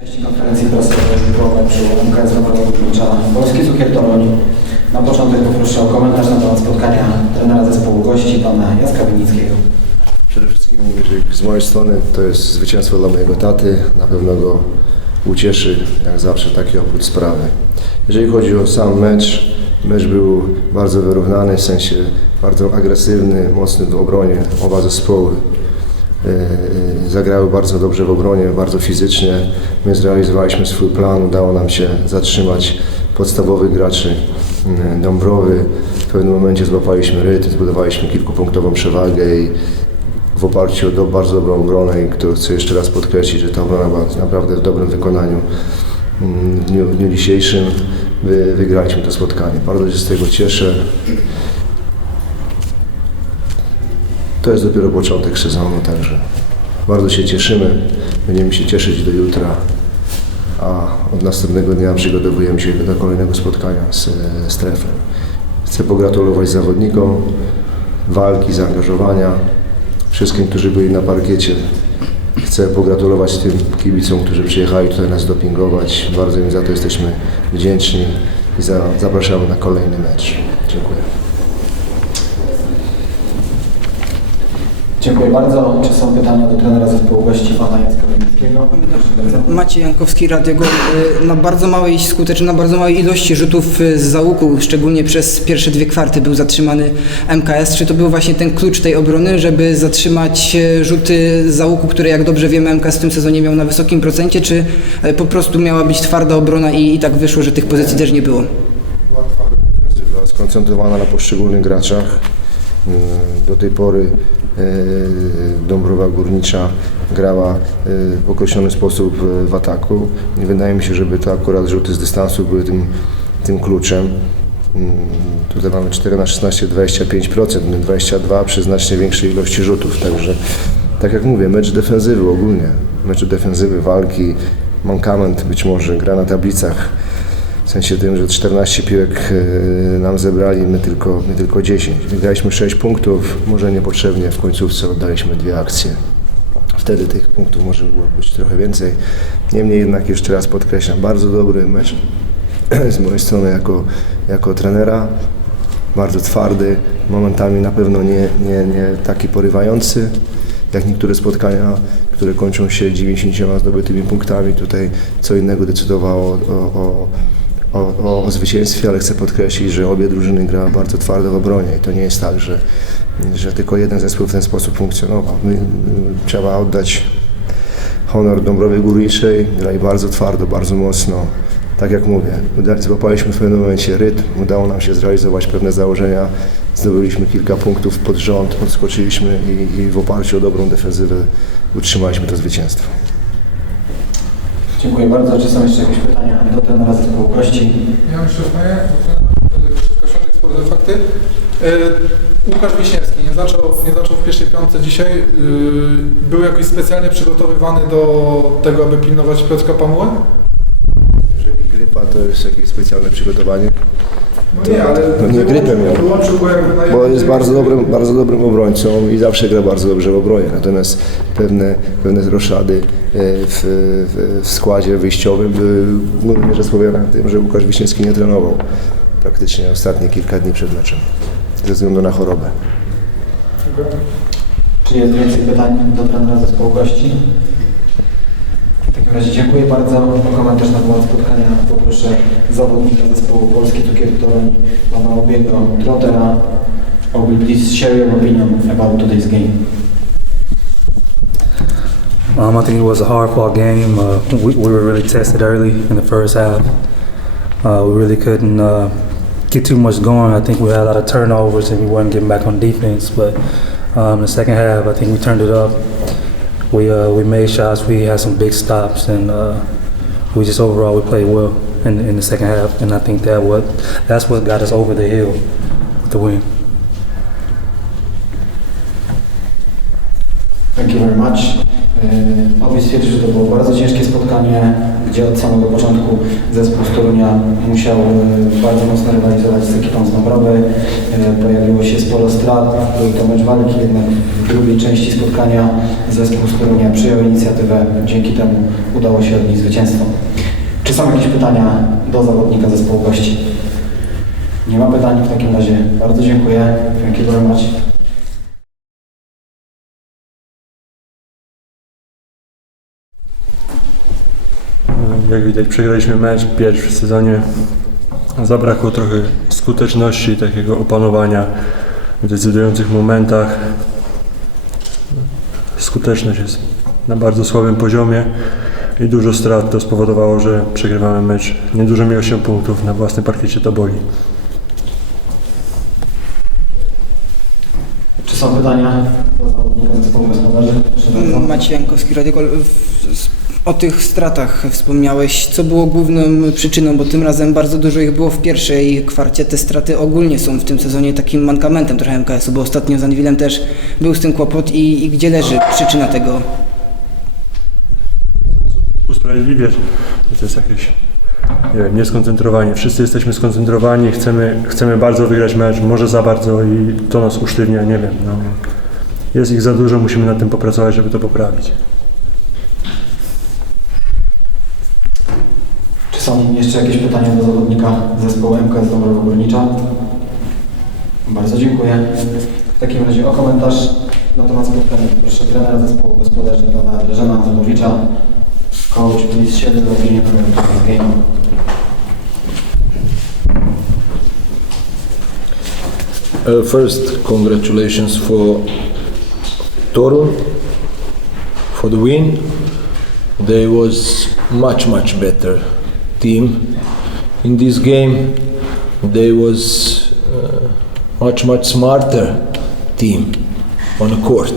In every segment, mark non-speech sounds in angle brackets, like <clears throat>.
części konferencji prasowej po meczu MKS Klucza Polski Cukier Toruń. Na początek poproszę o komentarz na temat spotkania trenera zespołu gości, pana Jacka Winickiego. Przede wszystkim z mojej strony to jest zwycięstwo dla mojego taty. Na pewno go ucieszy, jak zawsze, taki obrót sprawy. Jeżeli chodzi o sam mecz, mecz był bardzo wyrównany, w sensie bardzo agresywny, mocny w obronie. Oba zespoły zagrały bardzo dobrze w obronie, bardzo fizycznie. My zrealizowaliśmy swój plan, udało nam się zatrzymać podstawowych graczy mm, Dąbrowy. W pewnym momencie złapaliśmy rytm, zbudowaliśmy kilkupunktową przewagę i w oparciu o do, bardzo dobrą obronę i to chcę jeszcze raz podkreślić, że ta obrona była naprawdę w dobrym wykonaniu mm, w dniu, w dniu dzisiejszym. Wy, wygraliśmy to spotkanie. Bardzo się z tego cieszę. To jest dopiero początek sezonu, także bardzo się cieszymy. Będziemy się cieszyć do jutra, a od następnego dnia przygotowujemy się do kolejnego spotkania z e, strefem. Chcę pogratulować zawodnikom walki, zaangażowania, wszystkim, którzy byli na parkiecie. Chcę pogratulować tym kibicom, którzy przyjechali tutaj nas dopingować. Bardzo im za to jesteśmy wdzięczni i za, zapraszamy na kolejny mecz. Dziękuję. Dziękuję bardzo. Czy są pytania do trenera zespołu gości, pana Jacka bardzo. Maciej Jankowski, Radio Gol. Y, Na bardzo małej skuteczności, na bardzo małej ilości rzutów y, z załuku, szczególnie przez pierwsze dwie kwarty był zatrzymany MKS. Czy to był właśnie ten klucz tej obrony, żeby zatrzymać y, rzuty z załuku, które jak dobrze wiemy MKS w tym sezonie miał na wysokim procencie, czy po prostu miała być twarda obrona i, i tak wyszło, że tych pozycji też nie było? Była skoncentrowana na poszczególnych graczach. Mm, Do tej pory e, Dąbrowa Górnicza grała e, w określony sposób e, w ataku. Nie wydaje mi się, żeby to akurat rzuty z dystansu były tym, tym kluczem. Mm, Tutaj mamy 4 na 16, 25%, my 22 przy znacznie większej ilości rzutów, także tak jak mówię, mecz defensywy ogólnie, mecz defensywy, walki, mankament być może, gra na tablicach, w sensie tym, że 14 piłek e, nam zebrali, my tylko, my tylko 10. Wygraliśmy 6 punktów, może niepotrzebnie w końcówce oddaliśmy dwie akcje. Wtedy tych punktów może było być trochę więcej. Niemniej jednak jeszcze raz podkreślam, bardzo dobry mecz <clears throat> z mojej strony jako, jako trenera. Bardzo twardy, momentami na pewno nie, nie, nie taki porywający, jak niektóre spotkania, które kończą się 90 zdobytymi punktami. Tutaj co innego decydowało o, o, o, o, zwycięstwie, ale chcę podkreślić, że obie drużyny grały bardzo twardo w obronie i to nie jest tak, że, że tylko jeden zespół w ten sposób funkcjonował. My, y, trzeba oddać honor Dąbrowie Górniczej, grali bardzo twardo, bardzo mocno. Tak jak mówię, złapaliśmy w pewnym momencie rytm, udało nam się zrealizować pewne założenia, zdobyliśmy kilka punktów pod rząd, odskoczyliśmy i, i w oparciu o dobrą defensywę utrzymaliśmy to zwycięstwo. Dziękuję bardzo. Czy są jeszcze jakieś pytania do trenera gości? Ja myślę, że nie. Podkreślony sport fakty. E, Łukasz Wiśniewski nie zaczął, nie zaczął w pierwszej piątce dzisiaj. E, Był jakoś specjalnie przygotowywany do tego, aby pilnować Piotrka Pamułę? Jeżeli grypa to jest jakieś specjalne przygotowanie, Nie, ale no nie grypem miał. bo jest bardzo dobrym, bardzo dobrym obrońcą i zawsze gra bardzo dobrze w obronie. Natomiast pewne, pewne roszady e, w, w, w składzie wyjściowym były głównie spowodowane tym, że Łukasz Wiśniewski nie trenował praktycznie ostatnie kilka dni przed meczem ze względu na chorobę. Czy jest więcej pytań do trenera zespołu gości? Takim razie dziękuję bardzo. O komentarz na temat spotkania poproszę zawodnika zespołu Polski Cukier Toruń, pana Obiego Trottera. Obi, please share your opinion about today's game. Um, I think it was a hard fought game. Uh, we, we were really tested early in the first half. Uh, we really couldn't uh, get too much going. I think we had a lot of turnovers and we weren't getting back on defense. But um, the second half, I think we turned it up. We uh, we made shots. We had some big stops, and uh, we just overall we played well in, in the second half. And I think that what that's what got us over the hill with the win. Thank you very much. Yy, Obie stwierdził, że to było bardzo ciężkie spotkanie, gdzie od samego początku zespół z Torunia musiał yy, bardzo mocno rywalizować z ekipą z Dąbrowy. Yy, Pojawiło się sporo strat, był to mecz walki, jednak w drugiej części spotkania zespół z Torunia przyjął inicjatywę, dzięki temu udało się odnieść zwycięstwo. Czy są jakieś pytania do zawodnika zespołu gości? Nie ma pytań, w takim razie bardzo dziękuję. Thank you Jak widać, przegraliśmy mecz pierwszy w sezonie. Zabrakło trochę skuteczności i takiego opanowania w decydujących momentach. Skuteczność jest na bardzo słabym poziomie i dużo strat to spowodowało, że przegrywamy mecz niedużą ilością punktów na własnym parkiecie to boli. Czy są pytania do zawodnika zespołu gospodarzy? Maciej Jankowski, Radiokol. O tych stratach wspomniałeś. Co było główną przyczyną, bo tym razem bardzo dużo ich było w pierwszej kwarcie. Te straty ogólnie są w tym sezonie takim mankamentem trochę MKS-u, bo ostatnio z Anwilem też był z tym kłopot i, i gdzie leży przyczyna tego? usprawiedliwiać, że to jest jakieś nie wiem, nieskoncentrowanie. Wszyscy jesteśmy skoncentrowani, chcemy, chcemy bardzo wygrać mecz, może za bardzo i to nas usztywnia, nie wiem. No. Jest ich za dużo, musimy nad tym popracować, żeby to poprawić. Są jeszcze jakieś pytania do zawodnika zespołu MKS Dąbrowa Górnicza? Bardzo dziękuję. W takim razie o komentarz na temat spotkania proszę trenera zespołu gospodarzy pana Leżena Zamowicza. Coach, the opinion about today's game. Uh, first, congratulations for Torun for the win. They was much much better team in this game. They was uh, much much smarter team on the court.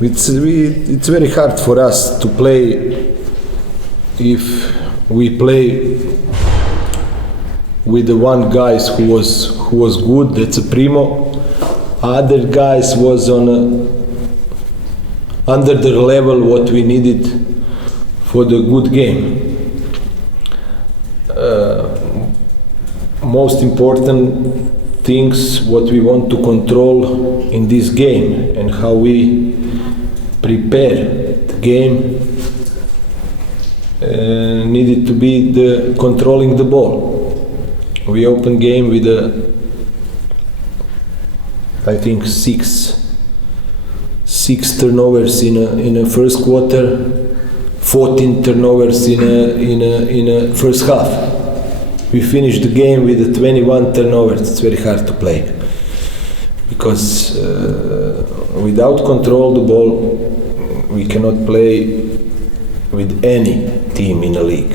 It's we, it's very hard for us to play if we play with the one guys who was who was good that's a primo other guys was on a, under the level what we needed for the good game. Uh, most important things what we want to control in this game and how we prepare the game uh, needed to be the controlling the ball. We open game with a, I think six, six turnovers in a in a first quarter, 14 turnovers in a in a in a first half. We finished the game with a 21 turnovers. It's very hard to play because uh, without control the ball, we cannot play with any team in the league.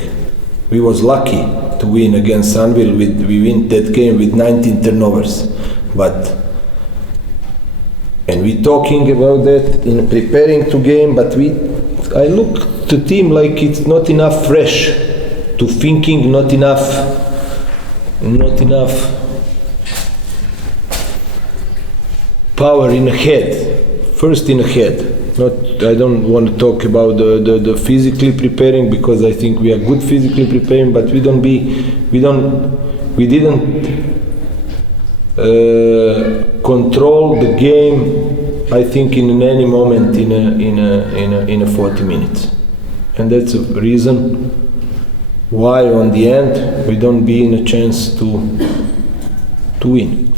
We was lucky to win against Sunville. With, we win that game with 19 turnovers, but and we talking about that in preparing to game. But we, I look to team like it's not enough fresh, to thinking not enough, not enough power in the head. First in the head. Not, I don't want to talk about the, the, the physically preparing because I think we are good physically preparing, but we don't be, we don't, we didn't uh, control the game. I think in any moment in a in a in a in a 40 minutes, and that's the reason why on the end we don't be in a chance to to win.